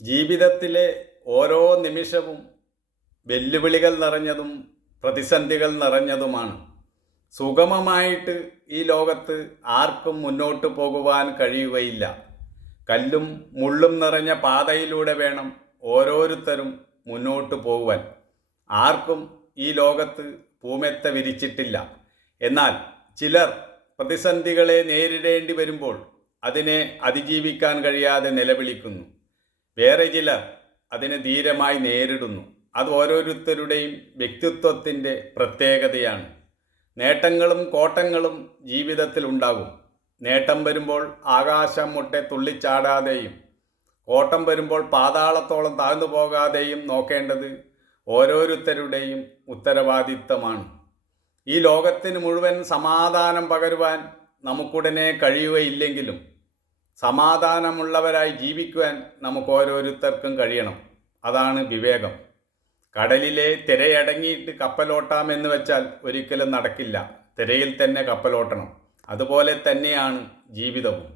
ജീവിതത്തിലെ ഓരോ നിമിഷവും വെല്ലുവിളികൾ നിറഞ്ഞതും പ്രതിസന്ധികൾ നിറഞ്ഞതുമാണ്. സുഗമമായിട്ട് ഈ ലോകത്ത് ആർക്കും മുന്നോട്ട് പോകുവാൻ കഴിയുകയില്ല. കല്ലും മുള്ളും നിറഞ്ഞ പാതയിലൂടെ വേണം ഓരോരുത്തരും മുന്നോട്ട് പോകുവാൻ. ആർക്കും ഈ ലോകത്ത് പൂമെത്ത വിരിച്ചിട്ടില്ല. എന്നാൽ ചിലർ പ്രതിസന്ധികളെ നേരിടേണ്ടി വരുമ്പോൾ അതിനെ അതിജീവിക്കാൻ കഴിയാതെ നിലവിളിക്കുന്നു. വേറെ ചിലർ അതിനെ ധീരമായി നേരിടുന്നു. അത് ഓരോരുത്തരുടെയും വ്യക്തിത്വത്തിൻ്റെ പ്രത്യേകതയാണ്. നേട്ടങ്ങളും കോട്ടങ്ങളും ജീവിതത്തിൽ ഉണ്ടാകും. നേട്ടം വരുമ്പോൾ ആകാശം മുട്ടെ തുള്ളിച്ചാടാതെയും കോട്ടം വരുമ്പോൾ പാതാളത്തോളം താഴ്ന്നു പോകാതെയും നോക്കേണ്ടത് ഓരോരുത്തരുടെയും ഉത്തരവാദിത്തമാണ്. ഈ ലോകത്തിന് മുഴുവൻ സമാധാനം പകരുവാൻ നമുക്കുടനെ കഴിയുകയില്ലെങ്കിലും സമാധാനമുള്ളവരായി ജീവിക്കുവാൻ നമുക്ക് ഓരോരുത്തർക്കും കഴിയണം. അതാണ് വിവേകം. കടലിലെ തിരയടങ്ങിയിട്ട് കപ്പലോട്ടാമെന്ന് വെച്ചാൽ ഒരിക്കലും നടക്കില്ല. തിരയിൽ തന്നെ കപ്പലോട്ടണം. അതുപോലെ തന്നെയാണ് ജീവിതവും.